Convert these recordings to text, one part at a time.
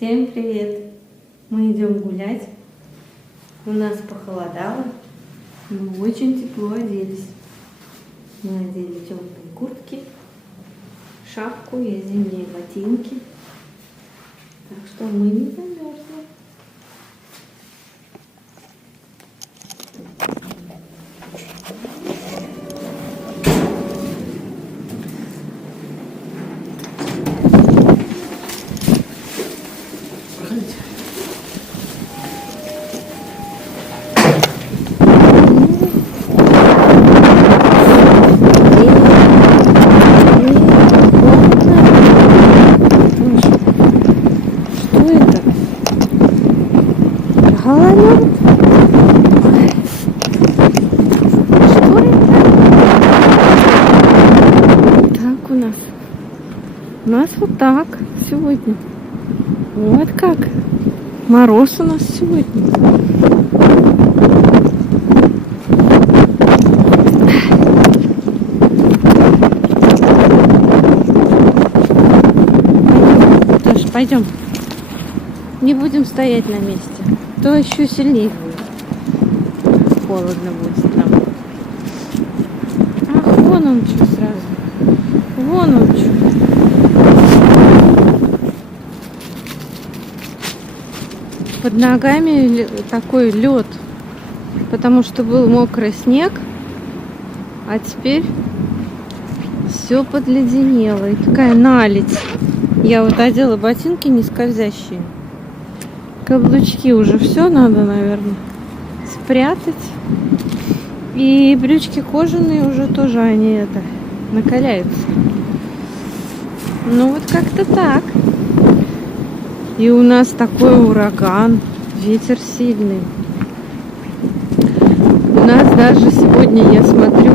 Всем привет! Мы идем гулять. У нас похолодало. Мы очень тепло оделись. Мы одели теплые куртки, шапку и зимние ботинки. Так что мы не замерзли. У нас вот так сегодня. Вот как. Мороз у нас сегодня. Тоже пойдем. Не будем стоять на месте. То еще сильнее будет. Холодно будет нам. Ах, вон он что сразу. Вон он что. Под ногами такой лед, потому что был мокрый снег, а теперь все подледенело. И такая наледь. Я вот одела ботинки не скользящие. Каблучки уже все надо, наверное, спрятать. И брючки кожаные уже тоже они накаляются. Ну вот как-то так. И у нас такой ураган, ветер сильный. У нас даже сегодня, я смотрю,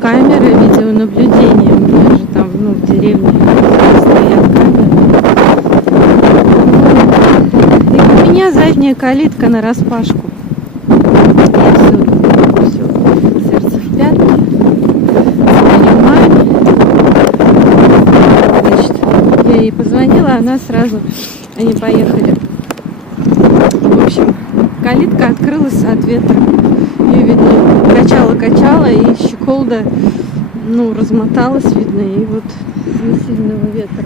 камеры видеонаблюдения. У меня же там, в деревне стоят камеры. И у меня задняя калитка нараспашку. Я все, сердце в пятки. Звоню маме. Я ей позвонила, она сразу, они поехали. В общем, калитка открылась от ветра. Ее, видно, качала, и щеколда, размоталась, видно, и вот из-за сильного ветра.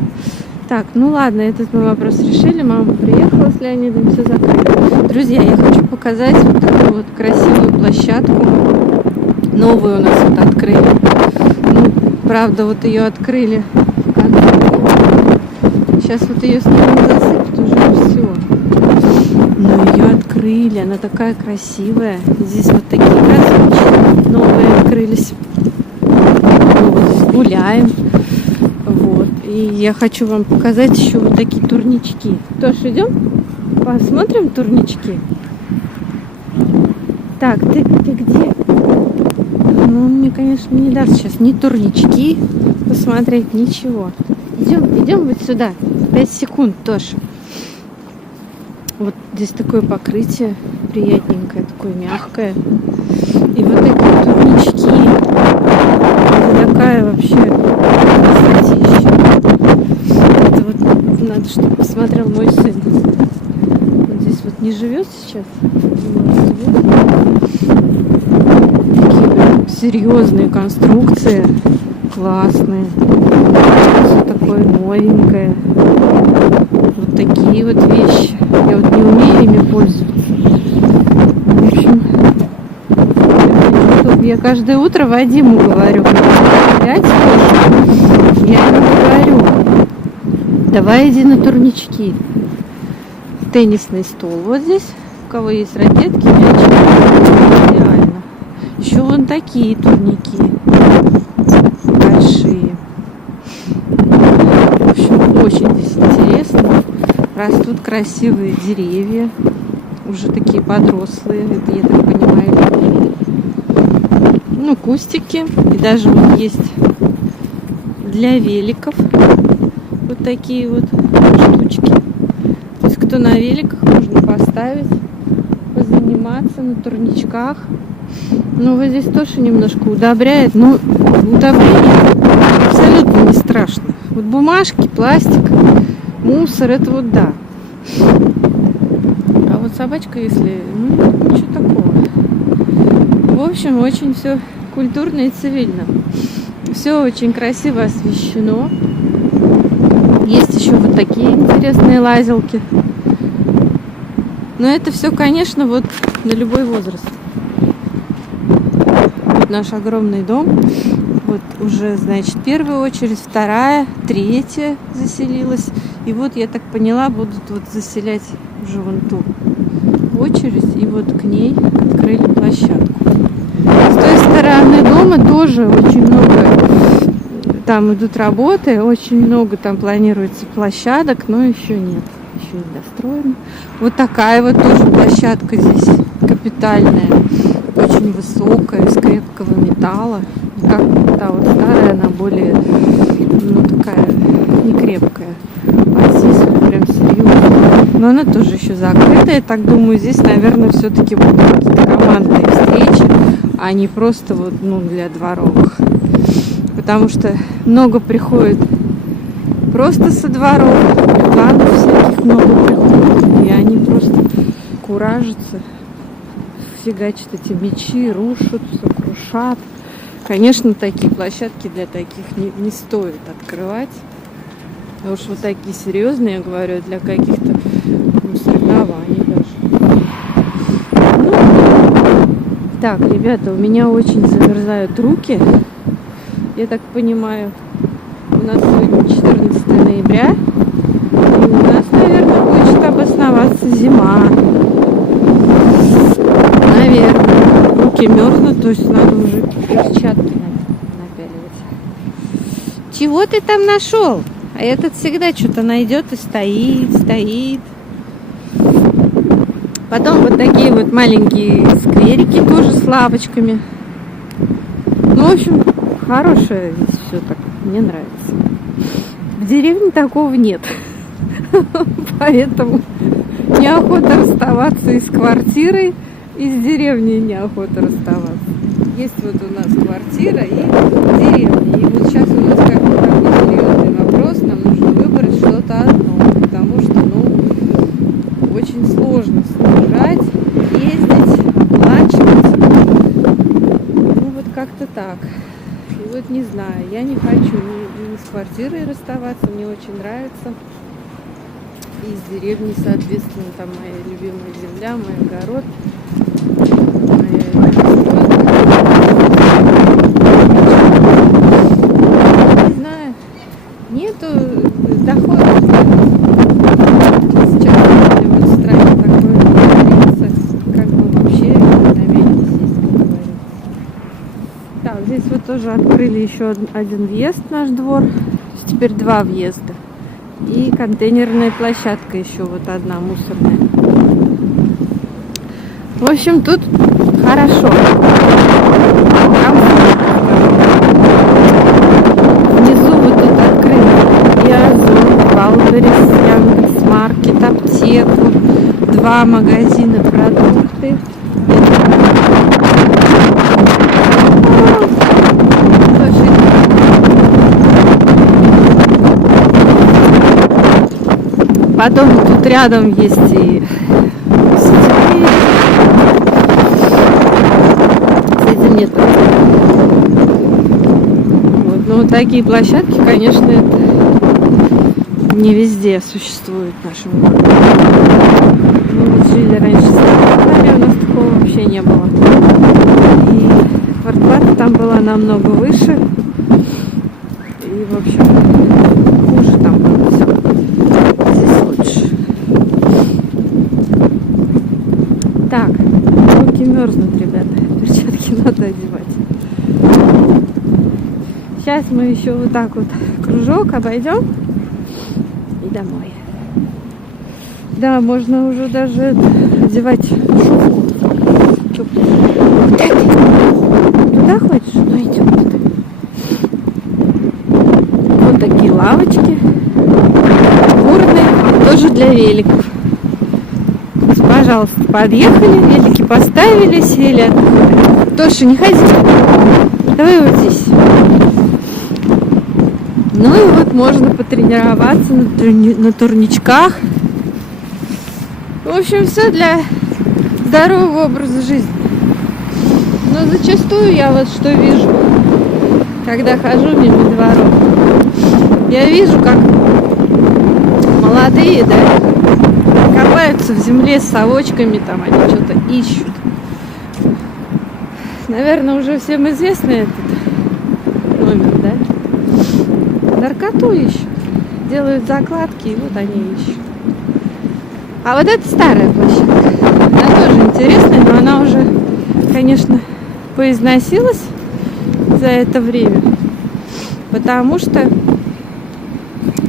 Так, ладно, этот мы вопрос решили. Мама приехала с Леонидом, все закрыто. Друзья, я хочу показать вот такую вот красивую площадку. Новую у нас вот открыли. Правда, вот ее открыли. Сейчас вот ее снова засыпят уже все. Но ее открыли, она такая красивая. Здесь вот такие красочки новые открылись. Мы вот здесь гуляем. Вот. И я хочу вам показать еще вот такие турнички. Тош, идем? Посмотрим турнички. Так, ты где? Мне, конечно, не даст сейчас ни турнички посмотреть, ничего. Идем вот сюда. 5 секунд тоже. Вот здесь такое покрытие приятненькое, такое мягкое. И вот такие турнички. Это такая вообще красотища. Это вот надо, чтобы посмотрел мой сын. Вот здесь вот не живет сейчас. Такие серьезные конструкции. Классные. Все такое новенькое. Вот такие вот вещи. Я вот не умею ими пользоваться. В общем, я каждое утро Вадиму говорю. Я ему говорю. Давай иди на турнички. Теннисный стол вот здесь. У кого есть ракетки, мячики. Реально. Еще вон такие турники. Большие. В общем, очень здесь интересно. Растут красивые деревья. Уже такие подрослые. Это, я так понимаю, кустики. И даже вот есть для великов вот такие вот штучки. То есть, кто на великах, можно поставить, позаниматься на турничках. Вот здесь тоже немножко удобряет. Удобрение абсолютно не страшно. Вот бумажки, пластик, мусор, это вот да. А вот собачка, если, ну, ничего такого. В общем, очень все культурно и цивильно. Все очень красиво освещено. Есть еще вот такие интересные лазилки. Но это все, конечно, вот на любой возраст. Вот наш огромный дом. Вот уже, значит, первая очередь, вторая, третья заселилась. И вот, я так поняла, будут вот заселять уже вон ту очередь. И вот к ней открыли площадку. С той стороны дома тоже очень много. Там идут работы, очень много там планируется площадок, но еще нет. Еще не достроено. Вот такая вот тоже площадка здесь капитальная, очень высокая, из крепкого металла. Как та вот старая, она более, ну, такая не крепкая. А здесь вот прям серьезно. Но она тоже еще закрытая. Так думаю, здесь, наверное, все-таки будут какие-то командные встречи, а не просто вот, ну, для дворовых. Потому что много приходит просто со дворов, кланов всяких много приходит, и они просто куражатся, фигачат эти мечи, рушат, все крушат. Конечно, такие площадки для таких не стоит открывать. А уж вот такие серьезные, я говорю, для каких-то, ну, соревнований даже. Ну, так, ребята, у меня очень замерзают руки. Я так понимаю, у нас сегодня 14 ноября, и у нас, наверное, хочет обосноваться зима. Наверное. Руки мерзнут, то есть надо уже перчатки напяливать. Чего ты там нашел? А этот всегда что-то найдет и стоит. Потом вот такие вот маленькие скверики тоже с лавочками. Ну, в общем, хорошее здесь все так, мне нравится. В деревне такого нет. Поэтому неохота расставаться и с квартирой, и с деревней неохота расставаться. Есть вот у нас квартира и деревня. И вот сейчас у нас как бы такой серьезный вопрос. Нам нужно выбрать что-то одно. Потому что, ну, очень сложно снижать, ездить, оплачивать. Ну, вот как-то так. И вот не знаю, я не хочу ни с квартирой расставаться, мне очень нравится. И с деревней, соответственно, там моя любимая земля, мой огород, моя не знаю, нету дохода. Сейчас вот в стране такое творится, как бы вообще намерен здесь, как говорится. Так, здесь вот тоже открыли еще один въезд в наш двор. Теперь два въезда. И контейнерная площадка еще вот одна мусорная. В общем, тут хорошо. Внизу вот тут открыли и Озон, Валберес, Яндекс.Маркет, аптеку, два магазина продукты. Потом тут рядом есть и сетевые. С этим нет проблем. Вот. Но вот такие площадки, конечно, это не везде существует в нашем городе. Мы ведь жили раньше в Краснодаре, у нас такого вообще не было. И квартплата там была намного выше. И, в общем, хуже там было все. Так, руки мерзнут, ребята. Перчатки надо одевать. Сейчас мы еще вот так вот кружок обойдем и домой. Да, можно уже даже одевать шубку. Туда хочешь? Ну идем туда. Вот такие лавочки. Бурные, тоже для великов. Пожалуйста, подъехали, велики поставили, сели. Тоша, не ходи. Давай вот здесь. Ну и вот можно потренироваться на турничках. В общем, все для здорового образа жизни. Но зачастую я вот что вижу, когда хожу мимо дворов. Я вижу, как молодые, да, копаются в земле с совочками, там они что-то ищут. Наверное, уже всем известно этот номер, да? Наркоту ищут. Делают закладки, и вот они ищут. А вот это старая площадка. Она тоже интересная, но она уже, конечно, поизносилась за это время. Потому что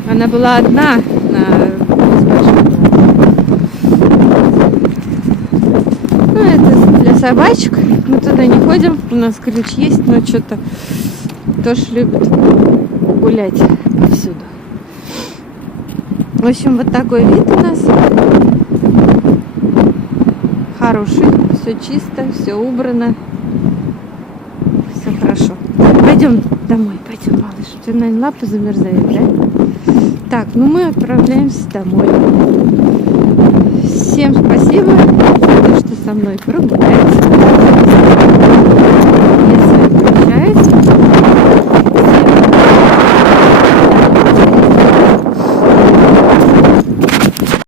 она была одна на ну, это для собачек. Мы туда не ходим. У нас ключ есть, но что-то тоже любят гулять повсюду. В общем, вот такой вид у нас. Хороший. Все чисто, все убрано. Все хорошо. Пойдем домой, пойдем, малыш. У тебя, наверное, лапа замерзает, да? Так, ну мы отправляемся домой. Всем спасибо за то, что со мной прогуляете.